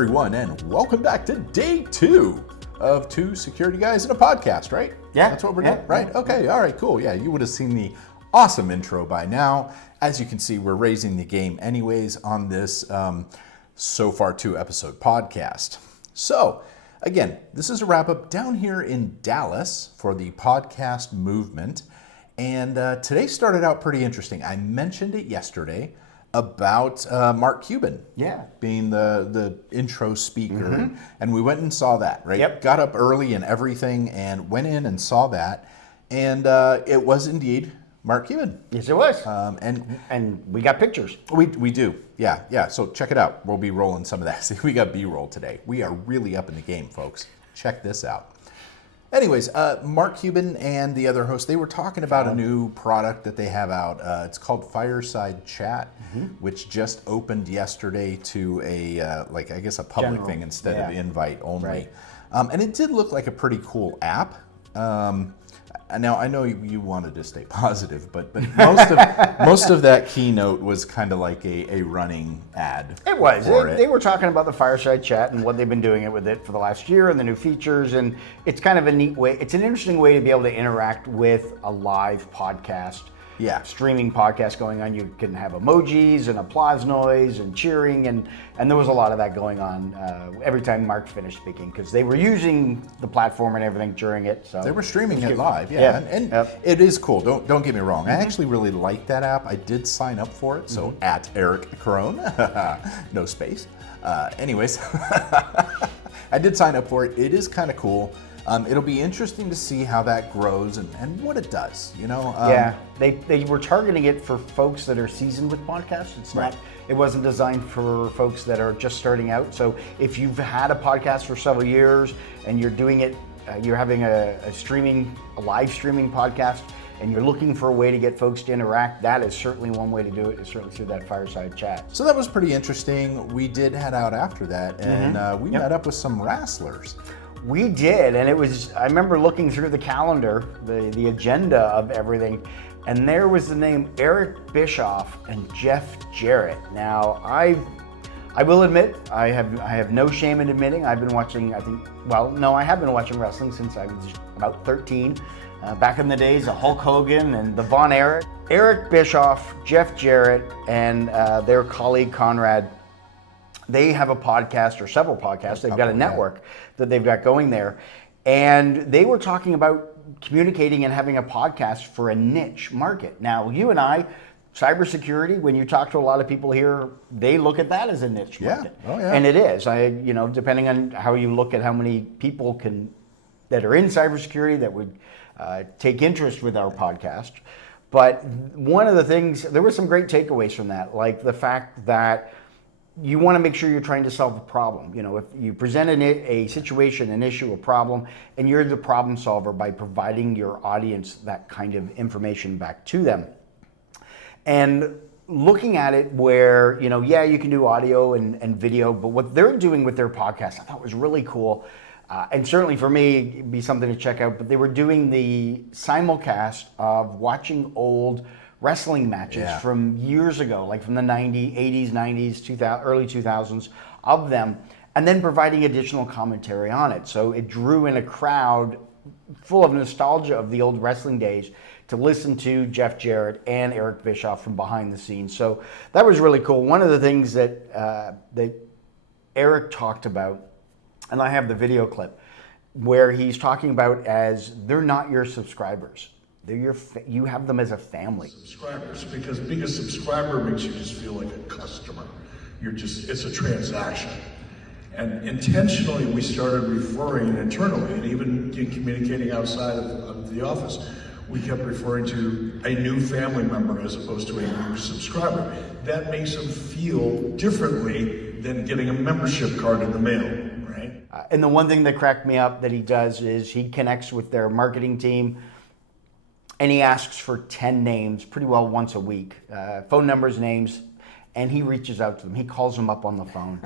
everyone, and welcome back to day 2 of Two Security Guys in a Podcast, right? Yeah. That's what we're doing, right? Okay, all right, cool. Yeah, you would have seen the awesome intro by now. As you can see, we're raising the game anyways on this So Far 2 episode podcast. So, again, this is a wrap-up down here in Dallas for the podcast movement. And today started out pretty interesting. I mentioned it yesterday about McQuiggan being the intro speaker. And we went and saw that, right? Yep. Got up early and everything and went in and saw that. And it was indeed McQuiggan. Yes, it was. And we got pictures. we do. Yeah. So check it out. We'll be rolling some of that. See, we got B-roll today. We are really up in the game, folks. Check this out. Anyways, McQuiggan and the other host, they were talking about a new product that they have out. It's called Fireside Chat, which just opened yesterday to a, I guess a public General. thing instead of invite only. Right. And it did look like a pretty cool app. Now, I know you wanted to stay positive, but most of that keynote was kind of like a running ad. It was. for They were talking about the Fireside Chat and what they've been doing with it for the last year and the new features. And it's kind of a neat way. It's an interesting way to be able to interact with a live podcast. Yeah. Streaming podcast going on. You can have emojis and applause noise and cheering. And there was a lot of that going on every time Mark finished speaking because they were using the platform and everything during it. So they were streaming it live, and it is cool. Don't get me wrong. I actually really like that app. I did sign up for it. So at Eric Crone, no space. Anyways, I did sign up for it. It is kind of cool. It'll be interesting to see how that grows and what it does. They were targeting it for folks that are seasoned with podcasts. It's not. It wasn't designed for folks that are just starting out. So if you've had a podcast for several years and you're doing it, you're having a live streaming podcast, and you're looking for a way to get folks to interact, that is certainly one way to do it. Is certainly through that Fireside Chat. So that was pretty interesting. We did head out after that, and we met up with some wrestlers. We did, and it was, I remember looking through the calendar, the agenda of everything, and there was the name Eric Bischoff and Jeff Jarrett. Now, I will admit, I have no shame in admitting, I've been watching, I have been watching wrestling since I was about 13. Back in the days of Hulk Hogan and the Von Erich. Eric Bischoff, Jeff Jarrett, and their colleague Conrad, they have a podcast or several podcasts. They've got a network that they've got going there. And they were talking about communicating and having a podcast for a niche market. Now, you and I, cybersecurity, when you talk to a lot of people here, they look at that as a niche market. And it is. Depending on how you look at how many people that are in cybersecurity that would take interest with our podcast. But one of the things, there were some great takeaways from that, like the fact that you want to make sure you're trying to solve a problem. If you present a situation, an issue, a problem, and you're the problem solver by providing your audience that kind of information back to them. And looking at it where, you can do audio and video, but what they're doing with their podcast, I thought was really cool. And certainly for me, it'd be something to check out, but they were doing the simulcast of watching old wrestling matches from years ago, like from the 90s, 80s, 90s, 2000, early 2000s of them, and then providing additional commentary on it. So it drew in a crowd full of nostalgia of the old wrestling days to listen to Jeff Jarrett and Eric Bischoff from behind the scenes. So that was really cool. One of the things that Eric talked about, and I have the video clip, where he's talking about as they're not your subscribers. You have them as a family. Subscribers, because being a subscriber makes you just feel like a customer. It's a transaction. And intentionally, we started referring internally, and even communicating outside of the office, we kept referring to a new family member as opposed to a new subscriber. That makes them feel differently than getting a membership card in the mail, right? And the one thing that cracked me up that he does is he connects with their marketing team, and he asks for 10 names pretty well once a week, phone numbers, names, and he reaches out to them. He calls them up on the phone.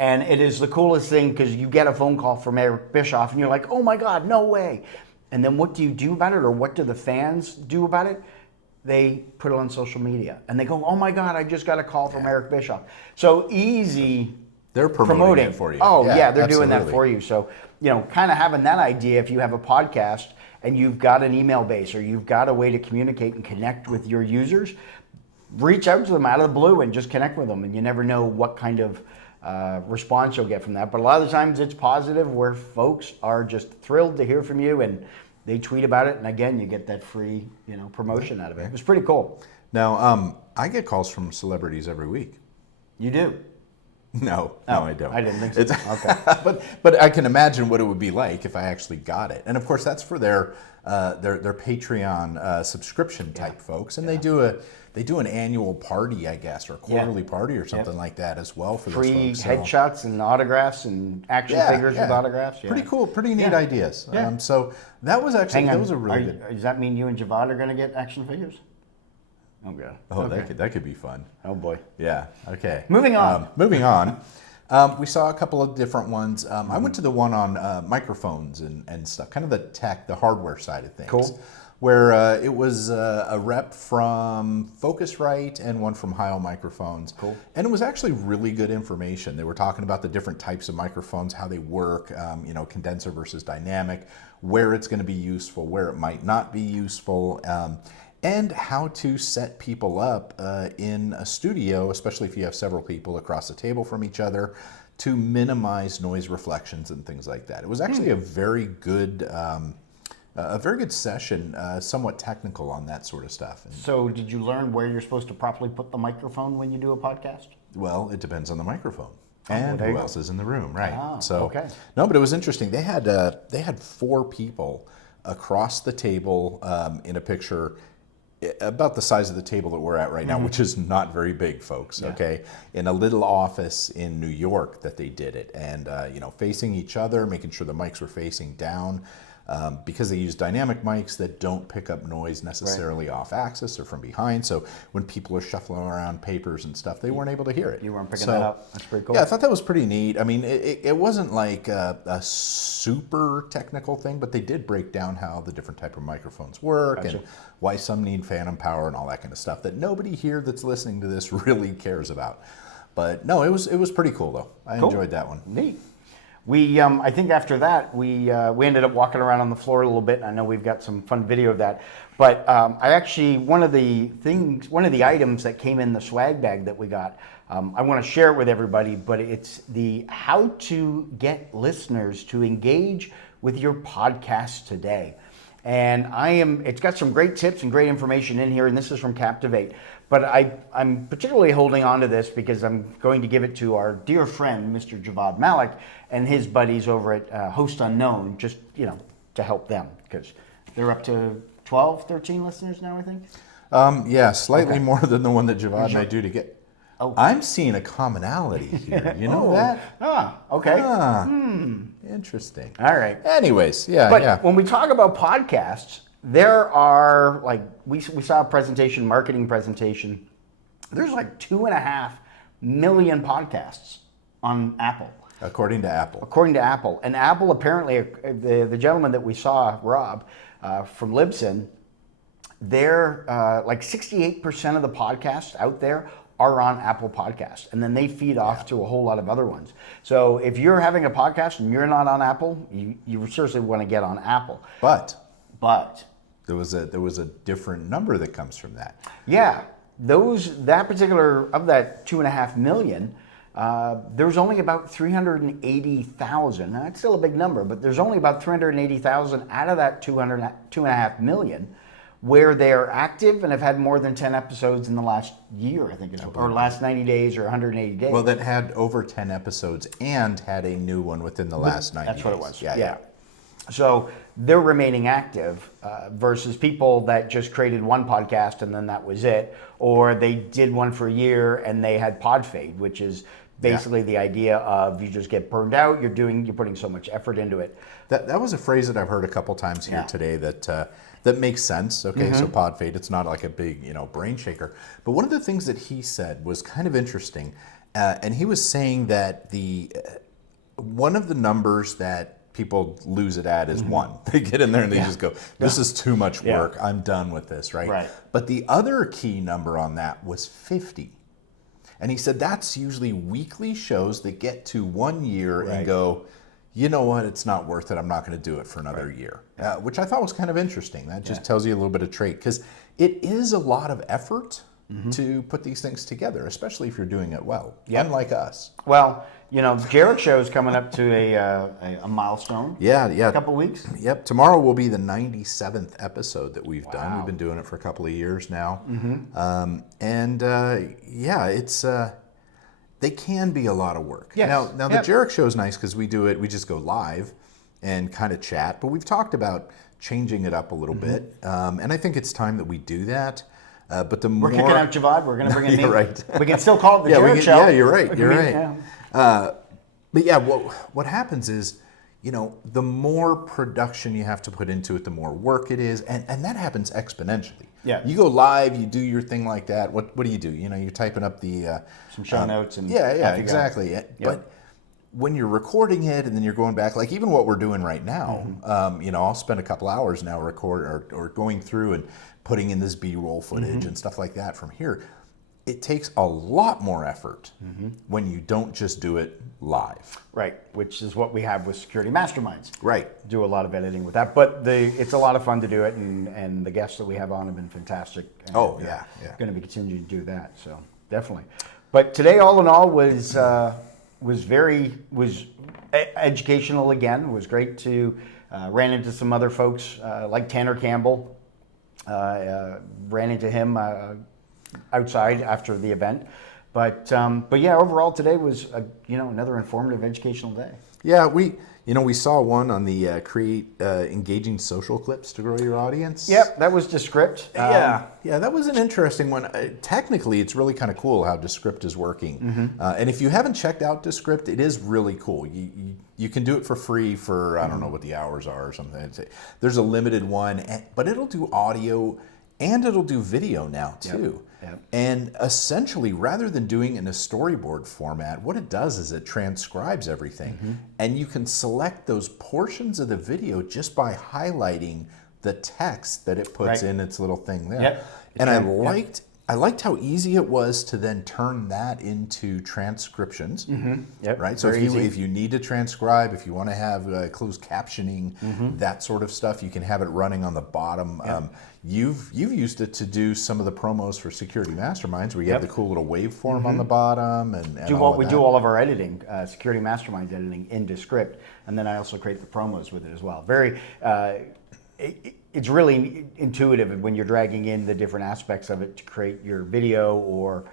And it is the coolest thing because you get a phone call from Eric Bischoff and you're like, oh my God, no way. And then what do you do about it, or what do the fans do about it? They put it on social media and they go, oh my God, I just got a call from Eric Bischoff. So easy They're promoting it for you. Oh, yeah, they're doing that absolutely. for you. So, kind of having that idea, if you have a podcast and you've got an email base or you've got a way to communicate and connect with your users, reach out to them out of the blue and just connect with them. And you never know what kind of response you'll get from that. But a lot of the times it's positive, where folks are just thrilled to hear from you and they tweet about it. And again, you get that free, promotion out of it. It was pretty cool. Now, I get calls from celebrities every week. You do? No, I don't. I didn't think so. Okay. but I can imagine what it would be like if I actually got it. And of course, that's for their Patreon subscription type folks, and they do an annual party, I guess, or a quarterly party or something like that as well for those free folks. headshots and autographs and action figures with autographs. Yeah. Pretty cool, pretty neat ideas. Yeah. So that was actually that was a really good. Does that mean you and Javad are going to get action figures? Oh god. Oh, Okay. that could be fun. Oh boy. Yeah. Okay. Moving on. Moving on. We saw a couple of different ones. I went to the one on microphones and stuff, kind of the hardware side of things. Cool. Where it was a rep from Focusrite and one from Heil Microphones. Cool. And it was actually really good information. They were talking about the different types of microphones, how they work, condenser versus dynamic, where it's going to be useful, where it might not be useful. And how to set people up in a studio, especially if you have several people across the table from each other, to minimize noise reflections and things like that. It was actually a very good session, somewhat technical on that sort of stuff. And, So, did you learn where you're supposed to properly put the microphone when you do a podcast? well, it depends on the microphone and who else is in the room, right? Ah, so, okay. No, but it was interesting. They had 4 people across the table in a picture about the size of the table that we're at right now, which is not very big, folks, okay? In a little office in New York that they did it, and, facing each other, making sure the mics were facing down, because they use dynamic mics that don't pick up noise necessarily off axis or from behind. So when people are shuffling around papers and stuff, they weren't able to hear it. You weren't picking that up. That's pretty cool. Yeah, I thought that was pretty neat. I mean, it wasn't like a super technical thing, but they did break down how the different type of microphones work and why some need phantom power and all that kind of stuff that nobody here that's listening to this really cares about. But no, it was pretty cool though. I enjoyed that one. Neat. We, I think after that, we ended up walking around on the floor a little bit. And I know we've got some fun video of that. But I actually, one of the items that came in the swag bag that we got, I want to share it with everybody, but it's the how to get listeners to engage with your podcast today. And it's got some great tips and great information in here, and this is from Captivate. But I'm particularly holding on to this because I'm going to give it to our dear friend, Mr. Javad Malik, and his buddies over at Host Unknown, just, to help them, because they're up to 12, 13 listeners now, I think? Yeah, slightly more than the one that Javad and I do to get. Oh. I'm seeing a commonality here. You know that? Ah, okay. Interesting. All right. Anyways, But when we talk about podcasts, there are, like, we saw a marketing presentation. There's like 2.5 million podcasts on Apple. According to Apple. And Apple apparently, the gentleman that we saw, Rob, from Libsyn, they're like 68% of the podcasts out there are on Apple Podcasts, and then they feed off to a whole lot of other ones. So if you're having a podcast and you're not on Apple, you seriously want to get on Apple. But there was a different number that comes from that. Yeah, that 2.5 million, there's only about 380,000. Now, it's still a big number, but there's only about 380,000 out of that 2.5 million where they are active and have had more than 10 episodes in the last year, I think, or last 90 days or 180 days. Well, that had over 10 episodes and had a new one within the last 90 days. That's what it was. Yeah. So they're remaining active versus people that just created one podcast and then that was it, or they did one for a year and they had pod fade, which is basically the idea of you just get burned out. You're putting so much effort into it. That was a phrase that I've heard a couple times here today that makes sense. Okay, so pod fade, it's not like a big brain shaker. But one of the things that he said was kind of interesting, and he was saying that one of the numbers that people lose it at is 1. They get in there and they just go, this is too much work. I'm done with this, right? But the other key number on that was 50. And he said that's usually weekly shows that get to 1 year Right. and go, you know what, it's not worth it. I'm not going to do it for another year, which I thought was kind of interesting. That just tells you a little bit of trait, because it is a lot of effort to put these things together, especially if you're doing it well, unlike us. Well, Jared Show's coming up to a milestone. Yeah. A couple weeks. Yep. Tomorrow will be the 97th episode that we've done. Wow. We've been doing it for a couple of years now. It's they can be a lot of work. Yes. Now the Jarek Show is nice because we do it. We just go live and kind of chat. But we've talked about changing it up a little bit, and I think it's time that we do that. But the more We're kicking out Javad. We're going to bring in You're right. We can still call it the Jared Show. Yeah, you're right. You're right. Yeah. But yeah, what happens is, the more production you have to put into it, the more work it is, and that happens exponentially. Yeah. You go live, you do your thing like that. What do? You're typing up the Some show notes and yeah, exactly. But when you're recording it and then you're going back, like even what we're doing right now, I'll spend a couple hours now or going through and putting in this B-roll footage and stuff like that from here. It takes a lot more effort when you don't just do it live. Right, which is what we have with Security Masterminds. Right. Do a lot of editing with that, but it's a lot of fun to do it, and the guests that we have on have been fantastic. And going to be continuing to do that, so definitely. But today, all in all, was educational again. It was great to ran into some other folks like Tanner Campbell. Ran into him outside after the event, but yeah, overall today was another informative educational day. Yeah, we saw one on the create engaging social clips to grow your audience. Yep, that was Descript. Yeah, that was an interesting one. Technically, it's really kind of cool how Descript is working. And if you haven't checked out Descript, it is really cool. You can do it for free for, I don't know what the hours are or something. There's a limited one, but it'll do audio and it'll do video now too. Yep. And essentially, rather than doing it in a storyboard format, what it does is it transcribes everything. And you can select those portions of the video just by highlighting the text that it puts in its little thing there. Yep. And I liked how easy it was to then turn that into transcriptions. Yep. Right. So if you need to transcribe, if you want to have closed captioning, that sort of stuff, you can have it running on the bottom. Yep. You've used it to do some of the promos for Security Masterminds, where you have the cool little waveform on the bottom and do all of our editing, Security Masterminds editing in Descript, and then I also create the promos with it as well. It's really intuitive when you're dragging in the different aspects of it to create your video or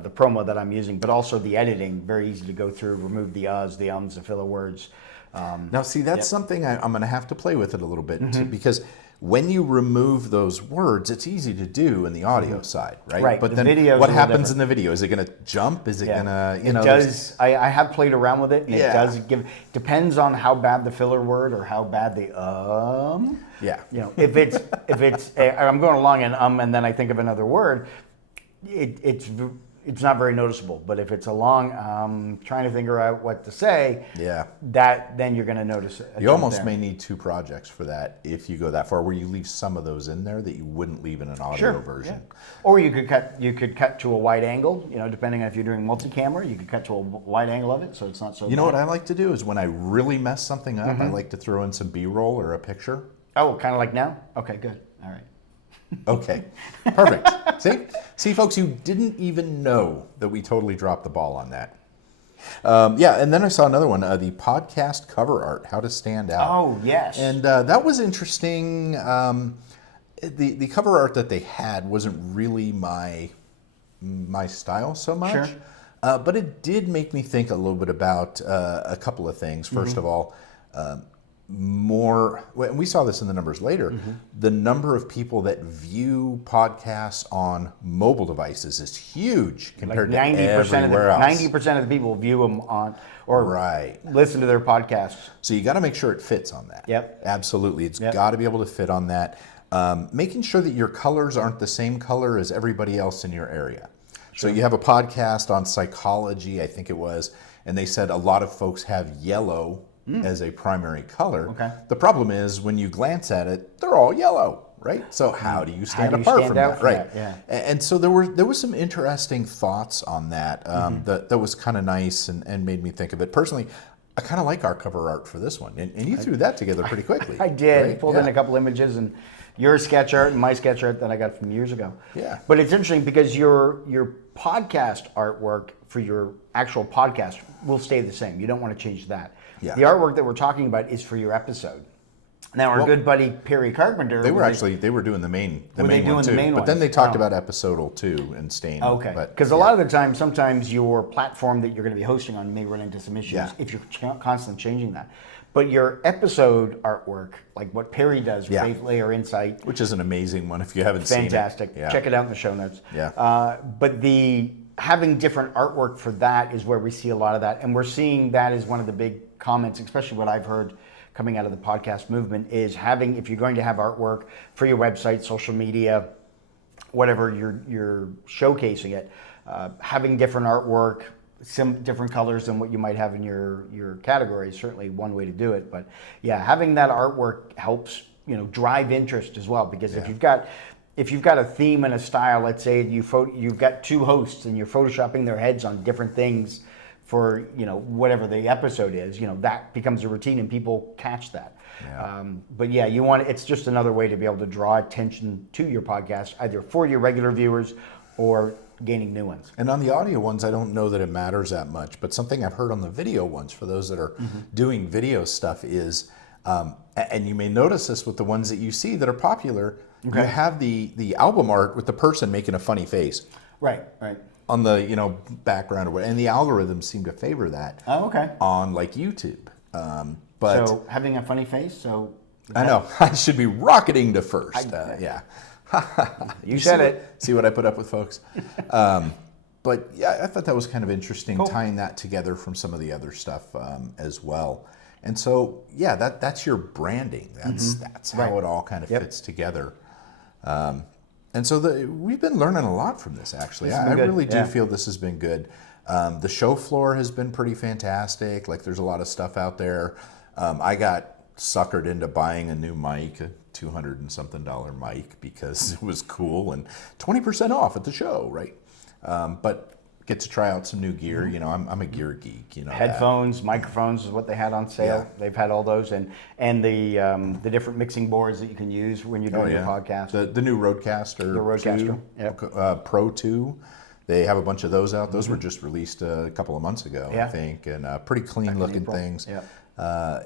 the promo that I'm using, but also the editing, very easy to go through, remove the uhs, the ums, the filler words. Now, see, that's something I'm going to have to play with it a little bit too, because when you remove those words, it's easy to do in the audio side, right? Right. But the then video's what a little happens different. in the video? Is it going to jump? Is it going to, It does. I have played around with it, and it does depends on how bad the filler word or how bad the Yeah. If it's I'm going along and then I think of another word, it's not very noticeable. But if it's a long trying to figure out what to say, then you're going to notice it. You almost may need two projects for that if you go that far, where you leave some of those in there that you wouldn't leave in an audio version. Yeah. Or you could cut to a wide angle. Depending on if you're doing multi-camera, you could cut to a wide angle of it, so it's not so. You know what I like to do is when I really mess something up, I like to throw in some B-roll or a picture. Oh, kind of like now? Okay, good. All right. Okay, perfect. See, folks, you didn't even know that we totally dropped the ball on that. And then I saw another one, the podcast cover art, how to stand out. Oh, yes. And that was interesting. The cover art that they had wasn't really my style so much. Sure. But it did make me think a little bit about a couple of things. First of all, we saw this in the numbers later, the number of people that view podcasts on mobile devices is huge compared to everywhere else. 90% of the people view them on or listen to their podcasts. So you got to make sure it fits on that. Yep. Absolutely. It's got to be able to fit on that. Making sure that your colors aren't the same color as everybody else in your area. Sure. So you have a podcast on psychology, I think it was, and they said a lot of folks have yellow as a primary color. Okay. The problem is when you glance at it, they're all yellow, right? So how do you stand apart from that? Right. Yeah. And so there was some interesting thoughts on that that was kind of nice and made me think of it. Personally, I kind of like our cover art for this one. And you threw that together pretty quickly. I did. Right? Pulled in a couple images and your sketch art and my sketch art that I got from years ago. Yeah. But it's interesting because your podcast artwork for your actual podcast will stay the same. You don't want to change that. Yeah. The artwork that we're talking about is for your episode. Now, our good buddy Perry Carpenter. They were doing the main Were they one doing too. the main but then ones? they talked Oh. about episodal too and staying. Okay. But, Because a lot of the time, sometimes your platform that you're going to be hosting on may run into some issues Yeah. if you're constantly changing that. But your episode artwork, like what Perry does with Yeah. Faith Layer Insight, which is an amazing one if you haven't seen it. fantastic. Yeah. Check it out in the show notes. Yeah. But having different artwork for that is where we see a lot of that, and we're seeing that as one of the big comments, especially what I've heard coming out of the podcast movement, is having, if you're going to have artwork for your website, social media, whatever you're showcasing it, having different artwork, some different colors than what you might have in your category is certainly one way to do it. But yeah, having that artwork helps drive interest as well, because if you've got a theme and a style, let's say you've got two hosts and you're photoshopping their heads on different things for whatever the episode is, that becomes a routine and people catch that. Yeah. But yeah, it's just another way to be able to draw attention to your podcast, either for your regular viewers or gaining new ones. And on the audio ones, I don't know that it matters that much, but something I've heard on the video ones for those that are doing video stuff is, and you may notice this with the ones that you see that are popular, you have the album art with the person making a funny face. Right. On the background or whatever, and the algorithms seem to favor that. Oh, okay. On like YouTube, but So having a funny face, I know I should be rocketing to first. Yeah, you said it. See what I put up with, folks. But yeah, I thought that was kind of interesting, tying that together from some of the other stuff as well. And so yeah, that's your branding. That's how it all kind of fits together. And so we've been learning a lot from this, actually. I really do feel this has been good. The show floor has been pretty fantastic. Like, there's a lot of stuff out there. I got suckered into buying a new mic, a $200 and something mic, because it was cool and 20% off at the show, right? But get to try out some new gear. I'm a gear geek. Headphones, microphones is what they had on sale. Yeah. They've had all those, and the different mixing boards that you can use when you're doing your podcast. The new Rodecaster. The Rodecaster, 2, Pro 2. They have a bunch of those out. Those were just released a couple of months ago, I think, and pretty clean looking things. Yeah.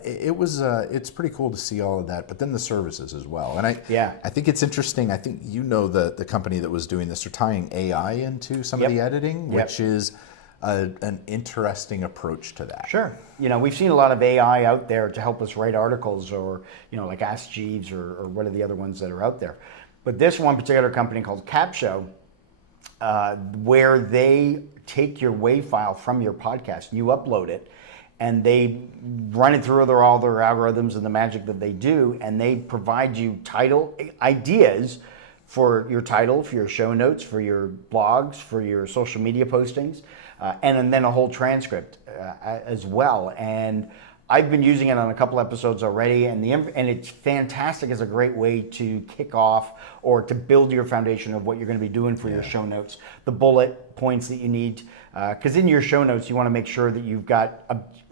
It's pretty cool to see all of that, but then the services as well. And I think it's interesting. I think the company that was doing this are tying AI into some of the editing, which is an interesting approach to that. Sure. We've seen a lot of AI out there to help us write articles, or like Ask Jeeves or what are the other ones that are out there. But this one particular company called Capsho, where they take your WAV file from your podcast, you upload it, and they run it through all their algorithms and the magic that they do, and they provide you title ideas for your title, for your show notes, for your blogs, for your social media postings, and then a whole transcript as well. And I've been using it on a couple episodes already, and it's fantastic as a great way to kick off or to build your foundation of what you're going to be doing for your show notes, the bullet points that you need. Because in your show notes, you want to make sure that you've got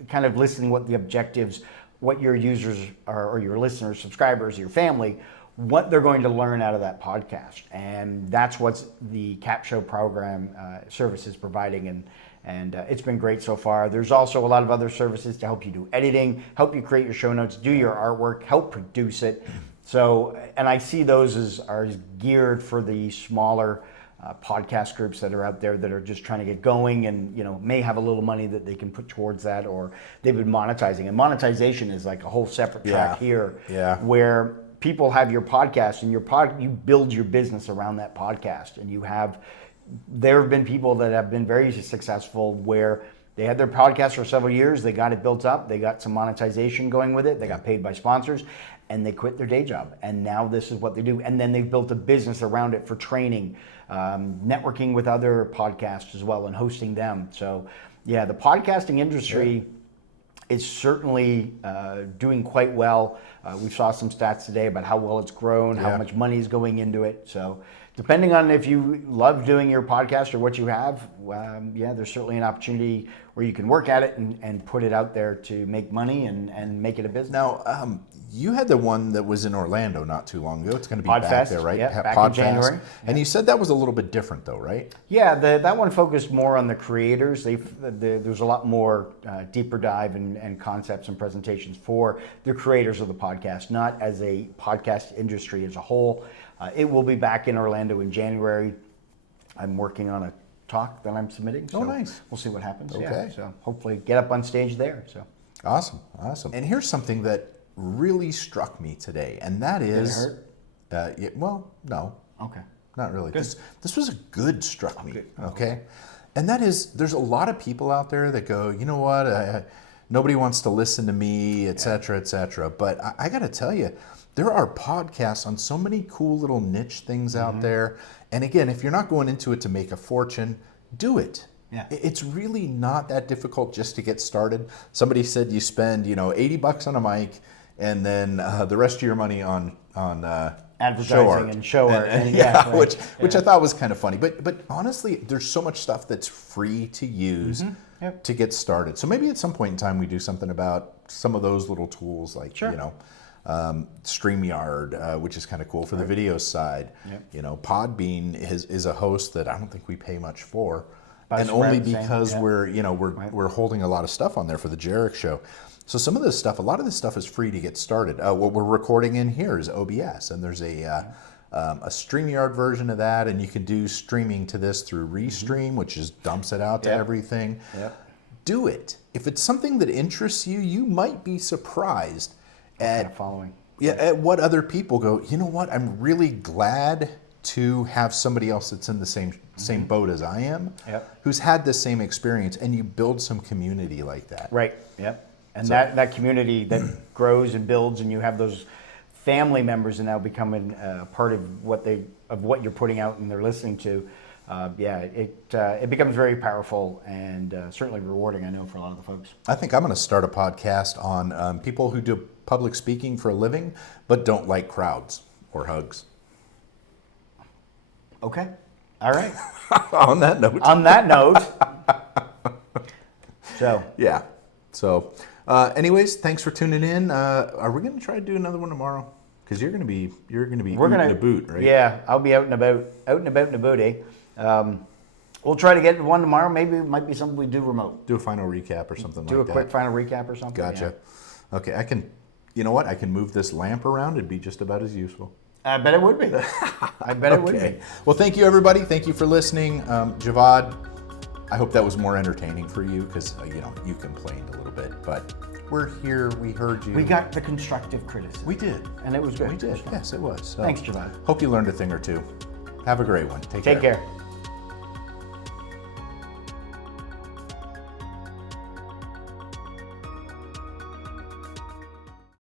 kind of listing what the objectives, what your users are, or your listeners, subscribers, your family, what they're going to learn out of that podcast. And that's what the Capsho program service is providing. And it's been great so far. There's also a lot of other services to help you do editing, help you create your show notes, do your artwork, help produce it. So, and I see those as geared for the smaller podcast groups that are out there that are just trying to get going and may have a little money that they can put towards that, or they've been monetizing. And monetization is like a whole separate track here, where people have your podcast and you build your business around that podcast, and there have been people that have been very successful where they had their podcast for several years, they got it built up, they got some monetization going with it, they got paid by sponsors, and they quit their day job. And now this is what they do. And then they've built a business around it for training, networking with other podcasts as well, and hosting them. So yeah, the podcasting industry It's certainly doing quite well. We saw some stats today about how well it's grown, how much money is going into it. So depending on if you love doing your podcast or what you have, there's certainly an opportunity where you can work at it and put it out there to make money and make it a business. Now, you had the one that was in Orlando not too long ago. It's going to be back Podfest, there, right? yeah, back Podfest. in January. And you said that was a little bit different, though, right? Yeah, that one focused more on the creators. There's a lot more deeper dive and concepts and presentations for the creators of the podcast, not as a podcast industry as a whole. It will be back in Orlando in January. I'm working on a talk that I'm submitting. So nice. We'll see what happens. Okay. Yeah, so hopefully get up on stage there. So Awesome. And here's something that really struck me today, and that is... Did it hurt? Well, no. Okay. Not really. Good. This was a good struck me, Good. okay? And that is, there's a lot of people out there that go, you know what, nobody wants to listen to me, et cetera, et cetera. But I got to tell you, there are podcasts on so many cool little niche things out there. And again, if you're not going into it to make a fortune, do it. Yeah. It's really not that difficult just to get started. Somebody said you spend, $80 on a mic, and then the rest of your money on Advertising and show art. Right. Which I thought was kind of funny. But honestly, there's so much stuff that's free to use to get started. So maybe at some point in time we do something about some of those little tools, like StreamYard, which is kind of cool for the video side. Podbean is a host that I don't think we pay much for, and only because we're holding a lot of stuff on there for the Jarek Show. So some of this stuff, a lot of this stuff is free to get started. What we're recording in here is OBS, and there's a StreamYard version of that, and you can do streaming to this through Restream, which just dumps it out to everything. Do it. If it's something that interests you, you might be surprised at following. At what other people go, you know what, I'm really glad to have somebody else that's in the same boat as I am, who's had the same experience, and you build some community like that. Right, And that community that grows and builds, and you have those family members and now becoming part of what you're putting out and they're listening to. It becomes very powerful and certainly rewarding, I know, for a lot of the folks. I think I'm going to start a podcast on people who do public speaking for a living but don't like crowds or hugs. Okay. All right. On that note. So. Yeah. So. Anyways, thanks for tuning in. Are we going to try to do another one tomorrow? Because you're going to be in a boot, right? Yeah, I'll be out and about in a boot, eh? We'll try to get one tomorrow. Maybe it might be something we do remote. Do a final recap or something like that. Do a quick final recap or something. Gotcha. Yeah. Okay, I can. You know what? I can move this lamp around. It'd be just about as useful. I bet it would be. It would be. Well, thank you, everybody. Thank you for listening, Javad. I hope that was more entertaining for you because, you complained a little bit, but we're here. We heard you. We got the constructive criticism. We did. And it was good. We did. Yes, it was. So, thanks, Javad. Hope you learned a thing or two. Have a great one. Take care. Take care.